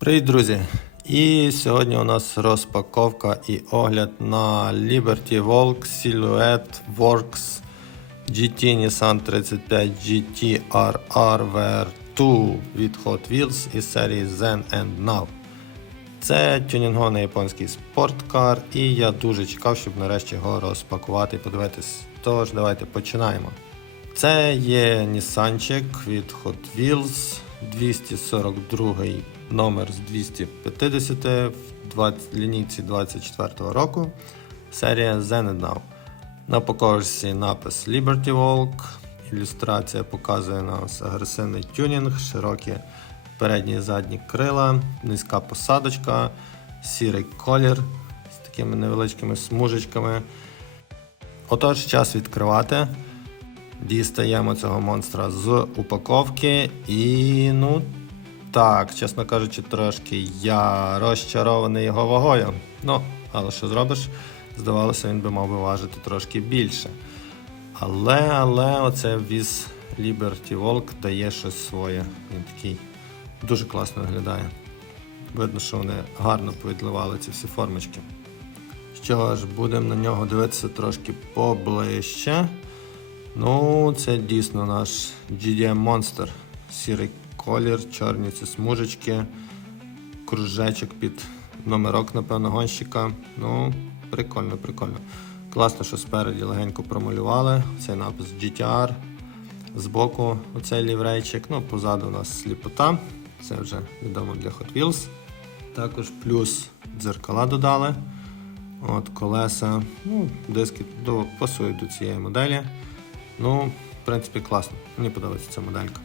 Привіт, друзі! І сьогодні у нас розпаковка і огляд на Liberty Walk Silhouette Works GT Nissan 35 GT RR VR2 від Hot Wheels із серії Zen and Now. Це тюнінгований японський спорткар, і я дуже чекав, щоб нарешті його розпакувати і подивитись. Тож, давайте починаємо. Це є Нісанчик від Hot Wheels 242 номер з 250 в 20, лінійці 24 року. Серія Zen Now. На упаковці напис Liberty Walk. Ілюстрація показує нас агресивний тюнінг, широкі передні і задні крила, низька посадочка, сірий колір з такими невеличкими смужечками. Отож, час відкривати. Дістаємо цього монстра з упаковки і ну так, чесно кажучи, трошки я розчарований його вагою. Ну, але що зробиш? Здавалося, він би мав би важити трошки більше. Але, але оце віз Liberty Walk дає щось своє. Він такий дуже класно виглядає. Видно, що вони гарно повідливали ці всі формочки. Що ж, будемо на нього дивитися трошки поближче. Ну, це дійсно наш GDM Monster. Сірий колір, чорні ці смужечки, кружечок під номерок, напевно, гонщика. Ну, прикольно, прикольно. Класно, що спереді легенько промалювали. Цей напис GTR. Збоку оцей ліврейчик. Ну, позаду у нас сліпота. Це вже відомо для Hot Wheels. Також плюс дзеркала додали. От колеса. Ну, диски до, пасують до цієї моделі. Ну, в принципі, класно. Мені подобається ця моделька.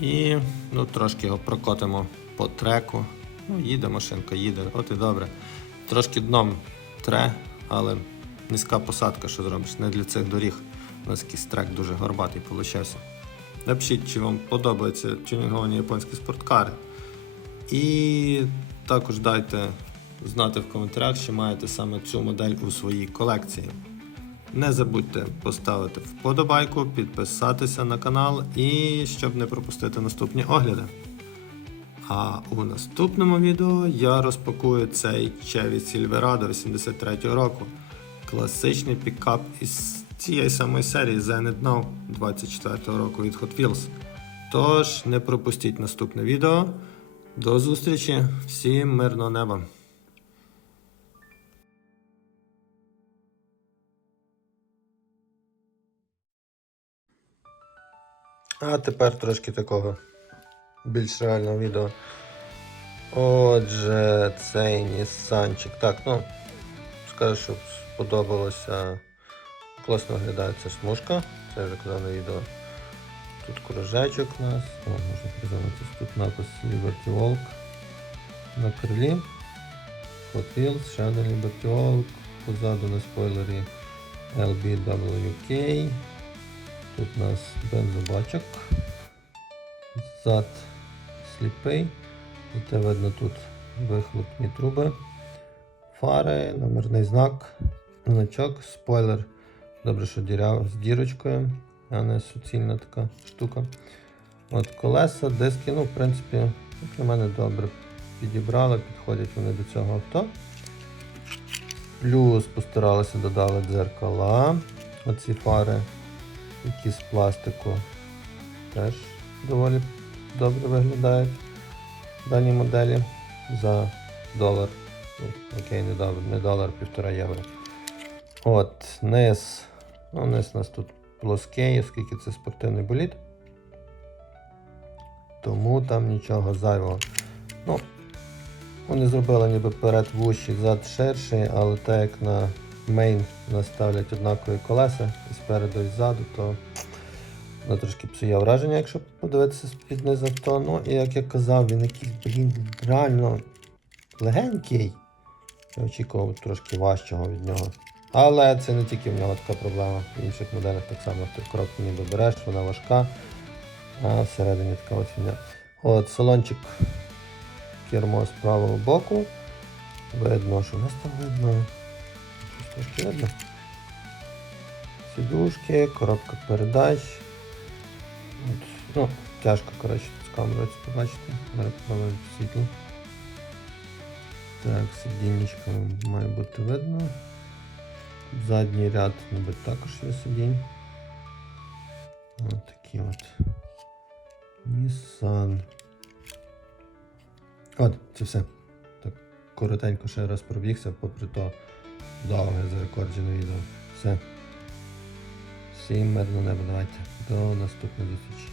І ну, трошки його прокотимо по треку. Ну, їде машинка, їде, от і добре. Трошки дном тре, але низька посадка, що зробиш, не для цих доріг. У нас якийсь трек дуже горбатий получився. Напишіть, чи вам подобаються тюнінговані японські спорткари. І також дайте знати в коментарях, чи маєте саме цю модель у своїй колекції. Не забудьте поставити вподобайку, підписатися на канал і щоб не пропустити наступні огляди. А у наступному відео я розпакую цей Chevy Silverado 83 року. Класичний пікап із цієї самої серії Zen It Now 24 року від Hot Wheels. Тож не пропустіть наступне відео. До зустрічі! Всім мирного неба! А тепер трошки такого більш реального відео. Отже, цей Нісанчик. Так, ну, скажу, щоб сподобалося. Класно виглядає ця смужка. Це вже казав на відео. Тут кружечок у нас. О, можна приземлитися. Тут напис Liberty Walk на крилі. Hot Wheels, один Liberty Walk. Позаду на спойлері LBWK. Тут у нас бензобачок. Зад сліпий. Зате видно тут вихлопні труби, фари, номерний знак, значок, спойлер. Добре, що діряв з дірочкою, а не суцільна така штука. От Колеса, диски, ну, в принципі, на мене добре підібрали, підходять вони до цього авто. Плюс постаралися додали дзеркала. Оці фари які з пластику теж доволі добре виглядають в даній моделі за долар. Окей, не долар, не долар, півтора євро. От, низ. Ну, низ у нас тут плоский, оскільки це спортивний болід. Тому там нічого зайвого. Ну, Вони зробили ніби перед вущий, зад ширший, але так як на мейн наставлять однакові колеса і спереду і ззаду, то воно трошки псує враження, якщо подивитися під низ авто. Ну і як я казав, він якийсь, блін, реально легенький. Я очікував трошки важчого від нього. Але це не тільки в нього така проблема. В інших моделях так само ти коробку ніби береш, вона важка, а всередині така ось вона. От салончик кермо з правого боку. Видно, що у нас там видно. Видно. Сідушки, коробка передач. От, ну, тяжко, коротше, камеру ось побачите. Зараз попробуємо світло. Так, сидіннячка має бути видно. Задній ряд, мабуть, також є сидінь. Ось такі от. Nissan. От, це все. Так, коротенько ще раз пробігся, попри то довге зарекорджене відео. Все. Всім мирного неба, давайте. До наступної зустрічі.